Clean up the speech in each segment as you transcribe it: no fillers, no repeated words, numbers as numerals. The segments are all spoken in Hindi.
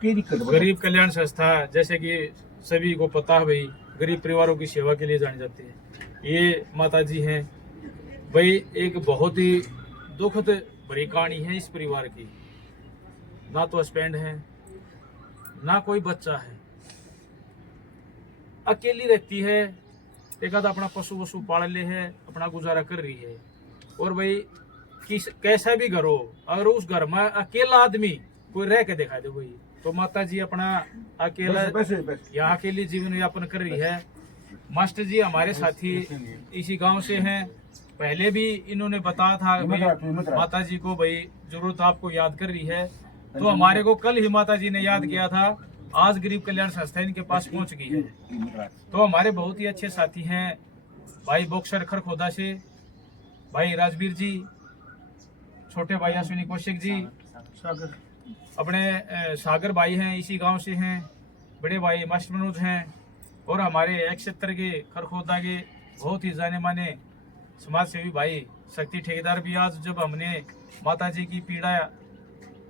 क्या दिक्कत है? गरीब कल्याण संस्था जैसे कि सभी को पता है भाई, गरीब परिवारों की सेवा के लिए जानी जाती है। ये माता जी हैं भाई, एक बहुत ही दुखद भरी कहानी है इस परिवार की। ना तो हस्बैंड है, ना कोई बच्चा है, अकेली रहती है। एक आधा अपना पशु वशु पाल ले है, अपना गुजारा कर रही है। और भाई किस कैसा भी घर हो, अगर उस घर में अकेला आदमी कोई रह के दिखा दे भाई, तो माता जी अपना अकेला यहाँ अकेले जीवन यापन कर रही है। मास्टर जी हमारे साथी इसी गांव से हैं। पहले भी इन्होंने बताया था भाई माता जी को भाई जरूरत आपको याद कर रही है, तो हमारे को कल ही माता जी ने याद किया था। आज गरीब कल्याण संस्था इनके पास पहुंच गई है। तो हमारे बहुत ही अच्छे साथी हैं भाई बॉक्सर खरखोदा से भाई राजवीर जी, छोटे भाई अश्विनी कौशिक जी, अपने सागर भाई हैं इसी गांव से हैं, बड़े भाई मास्टर मनोज हैं, और हमारे एक क्षेत्र के खरखोदा के बहुत ही जाने माने समाज सेवी भाई शक्ति ठेकेदार भी। आज जब हमने माता जी की पीड़ा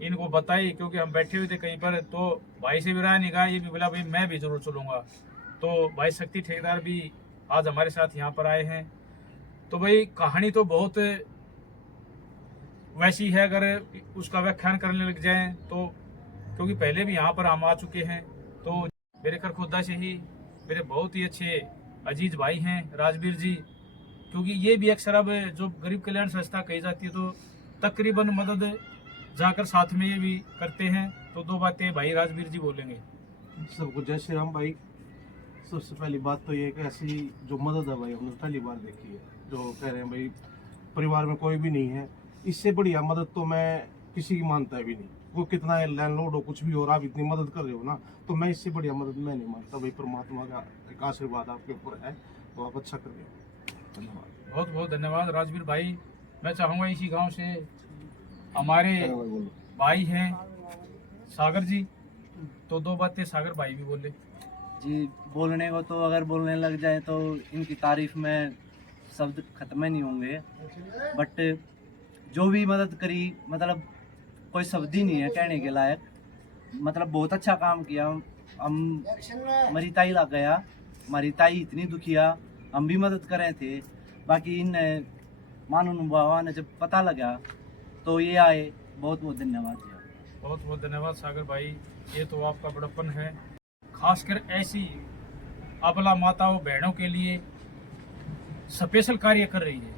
इनको बताई, क्योंकि हम बैठे हुए थे कहीं पर, तो भाई से भी राय नहीं कहा, ये भी बोला भाई मैं भी जरूर चलूंगा। तो भाई शक्ति ठेकेदार भी आज हमारे साथ यहाँ पर आए हैं। तो भाई कहानी तो बहुत वैसी है, अगर उसका व्याख्यान करने लग जाएं तो, क्योंकि पहले भी यहाँ पर हम आ चुके हैं। तो मेरे खरखोदा से ही मेरे बहुत ही अच्छे अजीज भाई हैं राजवीर जी, क्योंकि ये भी अक्सर अब जो गरीब कल्याण संस्था कही जाती है तो तकरीबन मदद जाकर साथ में ये भी करते हैं। तो दो बातें भाई राजवीर जी बोलेंगे। सबको जय श्री राम भाई। सबसे पहली बात तो ये कि ऐसी जो मदद है भाई हमने पहली बार देखी है। जो कह रहे हैं भाई परिवार में कोई भी नहीं है, इससे बढ़िया मदद तो मैं किसी की मानता भी नहीं। वो कितना लैंडलॉर्ड हो, कुछ भी हो, आप इतनी मदद कर रहे हो ना, तो मैं इससे बढ़िया मदद मैं नहीं मानता भाई। परमात्मा का एक आशीर्वाद आपके ऊपर है, तो आप अच्छा कर रहे हो। धन्यवाद, बहुत बहुत धन्यवाद राजवीर भाई। मैं चाहूँगा इसी गांव से हमारे भाई हैं सागर जी, तो दो बातें सागर भाई भी बोले जी। बोलने को तो अगर बोलने लग जाए तो इनकी तारीफ में शब्द खत्म ही नहीं होंगे, बट जो भी मदद करी मतलब कोई शब्द ही नहीं है कहने के लायक। मतलब बहुत अच्छा काम किया। हम हमारी ताई लग गया, हमारी ताई इतनी दुखिया, हम भी मदद कर रहे थे। बाकी इन महानुभावा ने जब पता लगा तो ये आए। बहुत बहुत धन्यवाद भैया। बहुत बहुत धन्यवाद सागर भाई, ये तो आपका बड़प्पन है। खासकर ऐसी अबला माताओं बहनों के लिए स्पेशल कार्य कर रही है,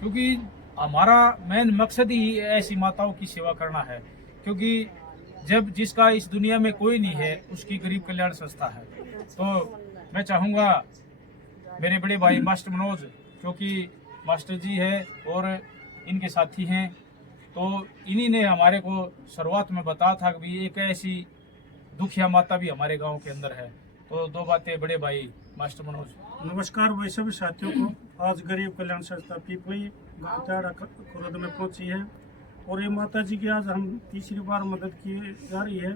क्योंकि हमारा मेन मकसद ही ऐसी माताओं की सेवा करना है। क्योंकि जब जिसका इस दुनिया में कोई नहीं है उसकी गरीब कल्याण संस्था है। तो मैं चाहूँगा मेरे बड़े भाई मास्टर मनोज, क्योंकि मास्टर जी है और इनके साथी हैं, तो इन्हीं ने हमारे को शुरुआत में बताया था कि एक ऐसी दुखिया माता भी हमारे गांव के अंदर है। तो दो बातें बड़े भाई मास्टर मनोज। नमस्कार भाई सभी साथियों को। आज गरीब कल्याण संस्था पीपली गाँव त्याड़ा खुर्द में पहुंची है, और ये माता जी की आज हम तीसरी बार मदद की जा रही है।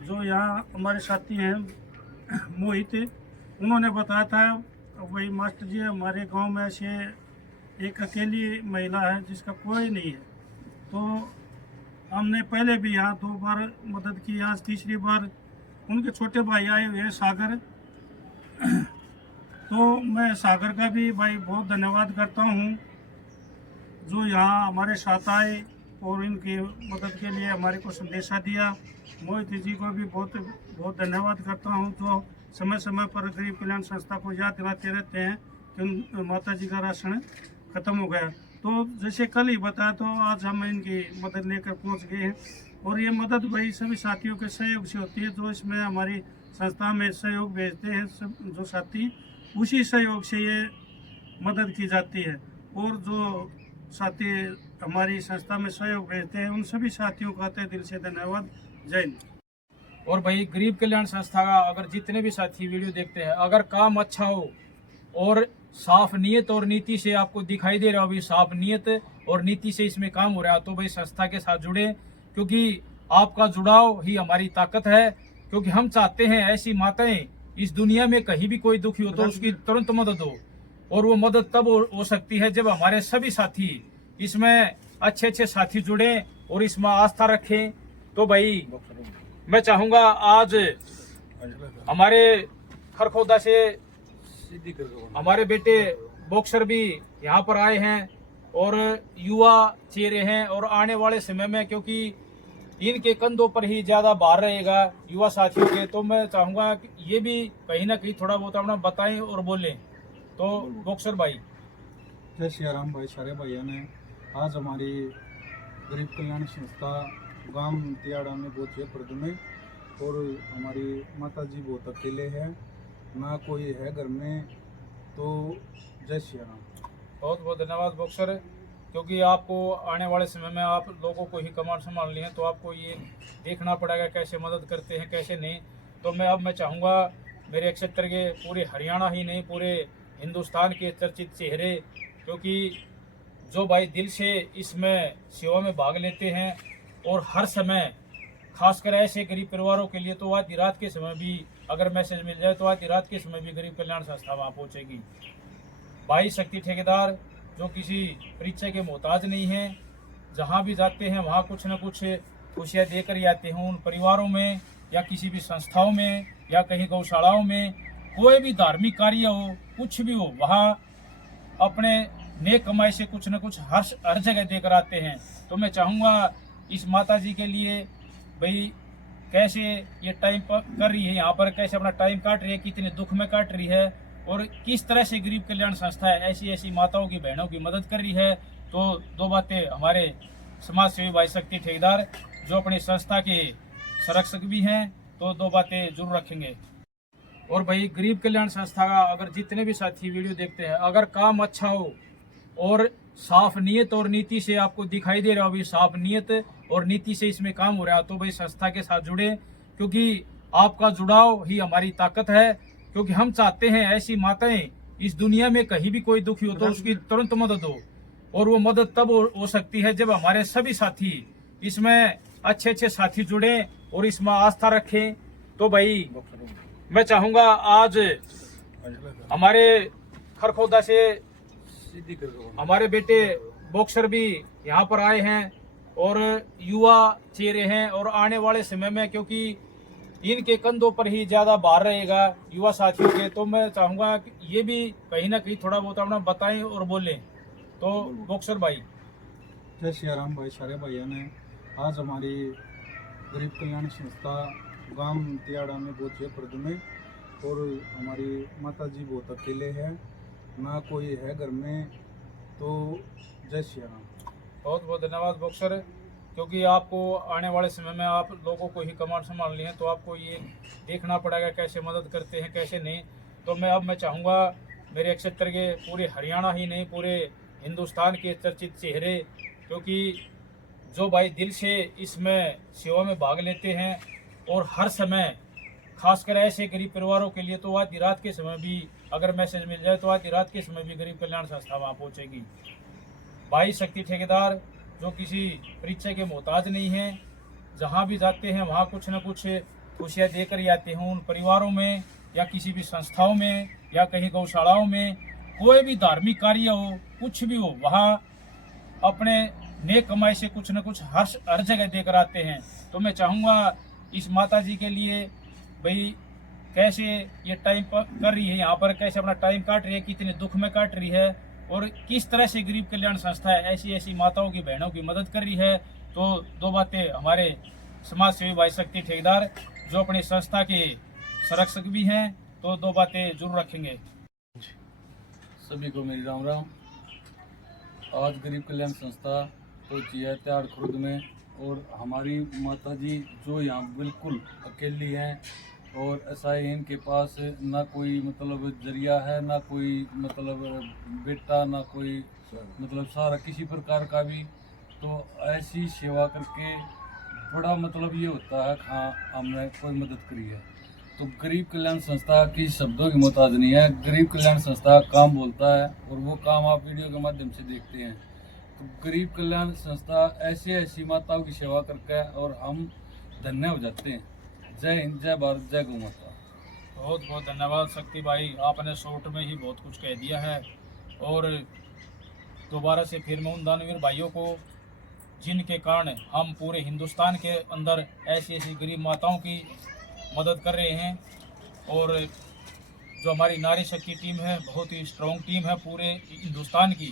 जो यहाँ हमारे साथी हैं मोहित, उन्होंने बताया था वही मास्टर जी हमारे गांव में ऐसे एक अकेली महिला है जिसका कोई नहीं है। तो हमने पहले भी यहाँ 2 बार मदद की, आज तीसरी बार उनके छोटे भाई आए हुए हैं सागर। तो मैं सागर का भी भाई बहुत धन्यवाद करता हूँ जो यहाँ हमारे साथ आए और इनकी मदद के लिए हमारे को संदेशा दिया। मोहित जी को भी बहुत बहुत धन्यवाद करता हूँ जो समय समय पर गरीब कल्याण संस्था को याद दिलाते रहते हैं कि उन माता जी का राशन खत्म हो गया। तो जैसे कल ही बताया, तो आज हम इनकी मदद लेकर पहुँच गए हैं। और ये मदद भाई सभी साथियों के सहयोग से होती है। जो इसमें हमारी संस्था में सहयोग भेजते हैं सब जो साथी, उसी सहयोग से ये मदद की जाती है। और जो साथी हमारी संस्था में सहयोग भेजते हैं उन सभी साथियों का तहे दिल से धन्यवाद। जय हिंद। और भाई गरीब कल्याण संस्था का अगर जितने भी साथी वीडियो देखते हैं, अगर काम अच्छा हो और साफ नीयत और नीति से आपको दिखाई दे रहा हो, भी साफ नीयत और नीति से इसमें काम हो रहा है, तो भाई संस्था के साथ जुड़े, क्योंकि आपका जुड़ाव ही हमारी ताकत है। क्योंकि हम चाहते हैं ऐसी माताएं इस दुनिया में कहीं भी कोई दुखी हो तो उसकी तुरंत मदद हो, और वो मदद तब हो सकती है जब हमारे सभी साथी इसमें अच्छे अच्छे साथी जुड़े और इसमें आस्था रखें। तो भाई मैं चाहूंगा आज हमारे खरखोदा से हमारे बेटे बॉक्सर भी यहाँ पर आए हैं और युवा चेहरे हैं और आने वाले समय में क्योंकि इनके कंधों पर ही ज्यादा भार रहेगा युवा साथियों के, तो मैं चाहूंगा कि ये भी कहीं ना कहीं थोड़ा बहुत अपना बताएं और बोलें। तो बॉक्सर भाई। जय श्री राम भाई। सारे भाइयों ने आज हमारी गरीब कल्याण संस्था गांव तियाड़ा में बहुत प्रद में, और हमारी माता जी बहुत अकेले हैं, ना कोई है घर में, तो जय श्री राम। बहुत बहुत धन्यवाद बॉक्सर, क्योंकि आपको आने वाले समय में आप लोगों को ही कमान संभालनी है, तो आपको ये देखना पड़ेगा कैसे मदद करते हैं कैसे नहीं। तो मैं चाहूँगा मेरे क्षेत्र के पूरे हरियाणा ही नहीं पूरे हिंदुस्तान के चर्चित चेहरे, क्योंकि जो भाई दिल से इसमें सेवा में भाग लेते हैं और हर समय खासकर ऐसे गरीब परिवारों के लिए, तो आधी रात के समय भी अगर मैसेज मिल जाए तो आधी रात के समय भी गरीब कल्याण संस्था वहाँ पहुँचेगी। भाई शक्ति ठेकेदार जो किसी परीक्षा के मोहताज नहीं है, जहाँ भी जाते हैं वहाँ कुछ न कुछ खुशियाँ देकर ही आते हैं। उन परिवारों में या किसी भी संस्थाओं में या कहीं गौशालाओं में कोई भी धार्मिक कार्य हो कुछ भी हो, वहाँ अपने नेक कमाई से कुछ न कुछ हर जगह देकर आते हैं। तो मैं चाहूँगा इस माता जी के लिए भाई कैसे ये टाइम कर रही है यहाँ पर, कैसे अपना टाइम काट रही है, कितने दुख में काट रही है और किस तरह से गरीब कल्याण संस्था है ऐसी ऐसी माताओं की बहनों की मदद कर रही है। तो दो बातें हमारे समाज सेवी भाई शक्ति ठेकेदार जो अपनी संस्था के संरक्षक भी हैं, तो दो बातें जरूर रखेंगे। और भाई गरीब कल्याण संस्था का अगर जितने भी साथी वीडियो देखते हैं, अगर काम अच्छा हो और साफ नीयत और नीति से आपको दिखाई दे रहा हो, साफ नीयत और नीति से इसमें काम हो रहा है, तो भाई संस्था के साथ जुड़े, क्योंकि आपका जुड़ाव ही हमारी ताकत है। क्योंकि हम चाहते हैं ऐसी माताएं इस दुनिया में कहीं भी कोई दुखी हो तो उसकी तुरंत मदद हो, और वो मदद तब हो सकती है जब हमारे सभी साथी इसमें अच्छे अच्छे साथी जुड़े और इसमें आस्था रखें। तो भाई मैं चाहूंगा आज हमारे खरखोदा से हमारे बेटे बॉक्सर भी यहाँ पर आए हैं और युवा चेहरे हैं और आने वाले समय में क्योंकि इनके कंधों पर ही ज्यादा भार रहेगा युवा साथियों के, तो मैं चाहूंगा कि ये भी कहीं ना कहीं थोड़ा बहुत अपना बताएं और बोलें। तो बॉक्सर भाई। जय श्री राम भाई। सारे भाइयों ने आज हमारी गरीब कल्याण संस्था गांव तियाड़ा में बहुत प्रद में, और हमारी माता जी बहुत अकेले हैं, ना कोई है घर में, तो जय श्री राम। बहुत बहुत धन्यवाद बॉक्सर, क्योंकि आपको आने वाले समय में आप लोगों को ही कमान संभालनी है, तो आपको ये देखना पड़ेगा कैसे मदद करते हैं कैसे नहीं। तो मैं चाहूँगा मेरे क्षेत्र के पूरे हरियाणा ही नहीं पूरे हिंदुस्तान के चर्चित चेहरे, क्योंकि जो भाई दिल से इसमें सेवा में भाग लेते हैं और हर समय खासकर ऐसे गरीब परिवारों के लिए, तो आधी रात के समय भी अगर मैसेज मिल जाए तो आधी रात के समय भी गरीब कल्याण संस्था वहाँ पहुँचेगी। भाई शक्ति ठेकेदार जो किसी परीक्षा के मोहताज नहीं है, जहाँ भी जाते हैं वहाँ कुछ न कुछ खुशियाँ देकर ही आते हैं। उन परिवारों में या किसी भी संस्थाओं में या कहीं गौशालाओं में कोई भी धार्मिक कार्य हो कुछ भी हो, वहाँ अपने नेक कमाई से कुछ न कुछ हर जगह देकर आते हैं। तो मैं चाहूँगा इस माता जी के लिए भाई कैसे ये टाइम कर रही है यहाँ पर, कैसे अपना टाइम काट रही है, कितने दुख में काट रही है और किस तरह से गरीब कल्याण संस्था है ऐसी ऐसी माताओं की बहनों की मदद कर रही है। तो दो बातें हमारे समाज सेवी भाई शक्ति ठेकेदार जो अपनी संस्था के संरक्षक भी हैं, तो दो बातें जरूर रखेंगे। सभी को मेरी राम राम। आज गरीब कल्याण संस्था पहुंची है त्याड़ खुर्द में, और हमारी माता जी जो यहाँ बिल्कुल अकेली हैं और ऐसा ही इनके पास ना कोई मतलब जरिया है, ना कोई मतलब बेटा, ना कोई मतलब सहारा किसी प्रकार का भी। तो ऐसी सेवा करके बड़ा मतलब ये होता है हाँ हमने कोई मदद करी है। तो गरीब कल्याण संस्था की शब्दों की मोहताज नहीं है, गरीब कल्याण संस्था काम बोलता है और वो काम आप वीडियो के माध्यम से देखते हैं। तो गरीब कल्याण संस्था ऐसी ऐसी माताओं की सेवा करके और हम धन्य हो जाते हैं। जय हिंद, जय भारत, जय गौ माता। बहुत बहुत धन्यवाद शक्ति भाई, आपने शॉर्ट में ही बहुत कुछ कह दिया है। और दोबारा से फिर मैं उन दानवीर भाइयों को जिनके कारण हम पूरे हिंदुस्तान के अंदर ऐसी ऐसी गरीब माताओं की मदद कर रहे हैं। और जो हमारी नारी शक्ति टीम है बहुत ही स्ट्रॉन्ग टीम है पूरे हिंदुस्तान की,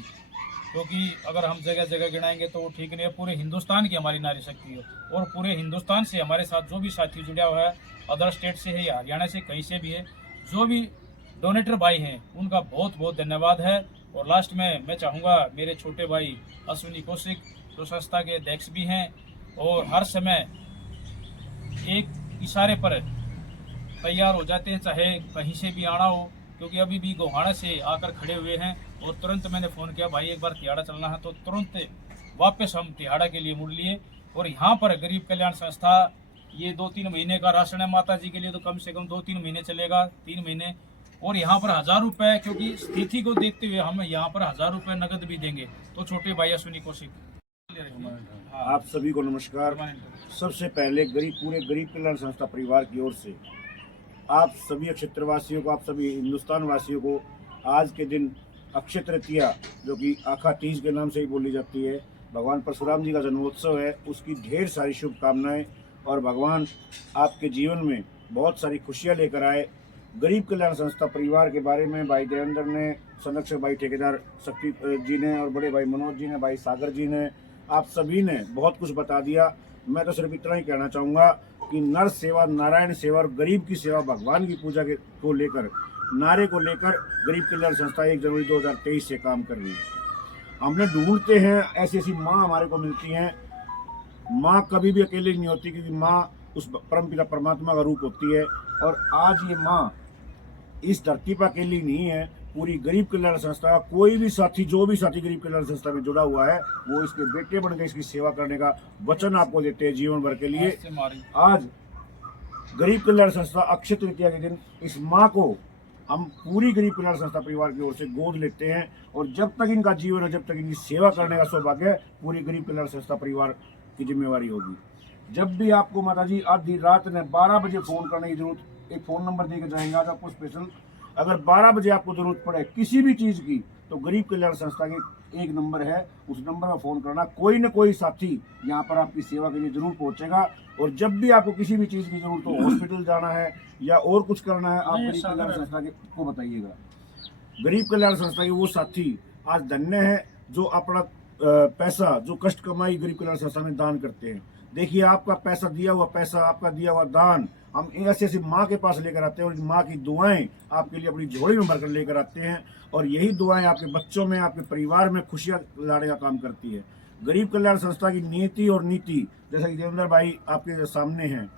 क्योंकि अगर हम जगह जगह गिनाएंगे तो वो ठीक नहीं है, पूरे हिंदुस्तान की हमारी नारी शक्ति है। और पूरे हिंदुस्तान से हमारे साथ जो भी साथी जुड़ा हुआ है, अदर स्टेट से है या हरियाणा से कहीं से भी है, जो भी डोनेटर भाई हैं उनका बहुत बहुत धन्यवाद है। और लास्ट में मैं चाहूँगा मेरे छोटे भाई अश्विनी कौशिक जो संस्था के अध्यक्ष भी हैं और हर समय एक इशारे पर तैयार हो जाते हैं, चाहे कहीं से भी आना हो, क्योंकि अभी भी गोहाना से आकर खड़े हुए हैं। और तुरंत मैंने फ़ोन किया, भाई एक बार तिहाड़ा चलना है, तो तुरंत वापस हम तिहाड़ा के लिए मुड़ लिए। और यहाँ पर गरीब कल्याण संस्था ये 2-3 महीने का राशन है माता जी के लिए, तो कम से कम 2-3 महीने चलेगा, 3 महीने। और यहाँ पर 1000 रुपये, क्योंकि स्थिति को देखते हुए हम यहाँ पर 1000 रुपये नगद भी देंगे। तो छोटे भाई अश्विनी कौशिक। आप सभी को नमस्कार। सबसे पहले पूरे गरीब कल्याण संस्था परिवार की ओर से आप सभी क्षेत्रवासियों को, आप सभी हिंदुस्तान वासियों को आज के दिन अक्षय तृतीया, जो कि आखा तीज के नाम से ही बोली जाती है, भगवान परशुराम जी का जन्मोत्सव है, उसकी ढेर सारी शुभकामनाएं। और भगवान आपके जीवन में बहुत सारी खुशियां लेकर आए। गरीब कल्याण संस्था परिवार के बारे में भाई देवेंद्र ने, संरक्षक भाई ठेकेदार शक्ति जी ने, और बड़े भाई मनोज जी ने, भाई सागर जी ने, आप सभी ने बहुत कुछ बता दिया। मैं तो सिर्फ इतना ही कहना चाहूँगा कि नर सेवा नारायण सेवा और गरीब की सेवा भगवान की पूजा को लेकर, नारे को लेकर गरीब कल्याण संस्था 1 जनवरी 2023 से काम कर रही है। हमने ढूंढते हैं ऐसी ऐसी माँ हमारे को मिलती हैं। माँ कभी भी अकेली नहीं होती, क्योंकि माँ उस परमपिता परमात्मा का रूप होती है। और आज ये माँ इस धरती पर अकेली नहीं है, पूरी गरीब कल्याण संस्था कोई भी साथी, जो भी साथी गरीब कल्याण संस्था में जुड़ा हुआ है, वो इसके बेटे बनकर इसकी सेवा करने का वचन आपको देते हैं जीवन भर के लिए। आज गरीब कल्याण संस्था अक्षय तृतीया के दिन इस माँ को हम पूरी गरीब कल्याण संस्था परिवार की ओर से गोद लेते हैं। और जब तक इनका जीवन है, जब तक इनकी सेवा करने का सौभाग्य है, पूरी गरीब कल्याण संस्था परिवार की जिम्मेवारी होगी। जब भी आपको माता जी आधी रात में 12 बजे फ़ोन करने की जरूरत, एक फ़ोन नंबर देकर जाएंगे आज आपको स्पेशल। अगर 12 बजे आपको जरूरत पड़े किसी भी चीज़ की, तो गरीब कल्याण संस्था के एक नंबर है, उस नंबर पर फ़ोन करना। कोई न कोई साथी यहाँ पर आपकी सेवा के लिए जरूर पहुँचेगा। और जब भी आपको किसी भी चीज़ की जरूरत हो, हॉस्पिटल जाना है या और कुछ करना है, आप गरीब कल्याण संस्था को बताइएगा। गरीब कल्याण संस्था के वो साथी आज धन्य है जो अपना पैसा, जो कष्ट कमाई गरीब कल्याण संस्था में दान करते हैं। देखिए, आपका पैसा दिया हुआ पैसा, आपका दिया हुआ दान हम ऐसी ऐसी माँ के पास लेकर आते हैं, और माँ की दुआएं आपके लिए अपनी झोली में भरकर लेकर आते हैं। और यही दुआएं आपके बच्चों में, आपके परिवार में खुशियाँ लाने का काम करती है। गरीब कल्याण संस्था की नीति और नीति, जैसा कि देवेंद्र भाई आपके सामने हैं,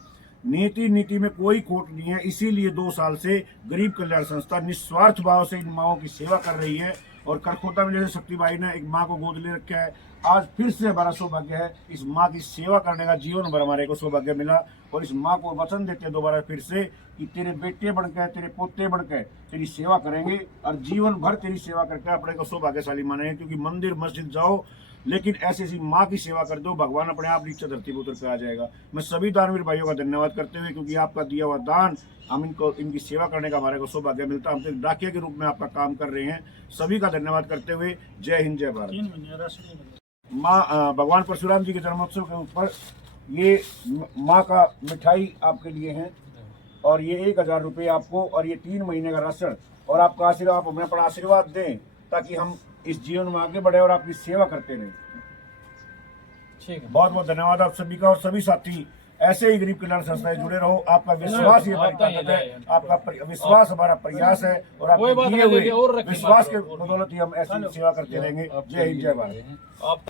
नीति में कोई खोट नहीं है। इसीलिए 2 साल से गरीब कल्याण संस्था निस्वार्थ भाव से इन माँओं की सेवा कर रही है। और करखोटा में जैसे शक्ति भाई ने एक माँ को गोद ले रखा है, आज फिर से हमारा सौभाग्य है इस माँ की सेवा करने का, जीवन भर हमारे को सौभाग्य मिला। और इस माँ को वचन देते हैं दोबारा फिर से कि तेरे बेटे बनकर, तेरे पोते बनकर तेरी सेवा करेंगे, और जीवन भर तेरी सेवा करके अपने को सौभाग्यशाली मानेंगे। क्योंकि मंदिर मस्जिद जाओ, लेकिन ऐसी ऐसी माँ की सेवा कर दो, भगवान अपने आप नीचे धरती पर उतर कर आ जाएगा। मैं सभी दानवीर भाइयों का धन्यवाद करते हुए, क्योंकि आपका दिया हुआ दान, हम इनकी सेवा करने का हमारे को सौभाग्य मिलता है। हम तो डाकिया के रूप में आपका काम कर रहे हैं। सभी का धन्यवाद करते हुए जय हिंद, जय भारत। माँ भगवान परशुराम जी के जन्मोत्सव के ऊपर ये माँ का मिठाई आपके लिए है, और ये 1000 रुपये आपको, और ये 3 महीने का राशन, और आपका आशीर्वाद, आप हमें अपना आशीर्वाद दें ताकि हम इस जीवन में आगे बढ़े और आपकी सेवा करते रहें। ठीक है, बहुत बहुत धन्यवाद आप सभी का। और सभी साथी ऐसे ही गरीब कल्याण संस्था से जुड़े रहो। आपका विश्वास ही हमारी ताकत है, आपका विश्वास हमारा प्रयास है, और आपके दिए हुए विश्वास के बदौलत ही हम ऐसी सेवा करते रहेंगे। जय हिंद, जय भारत।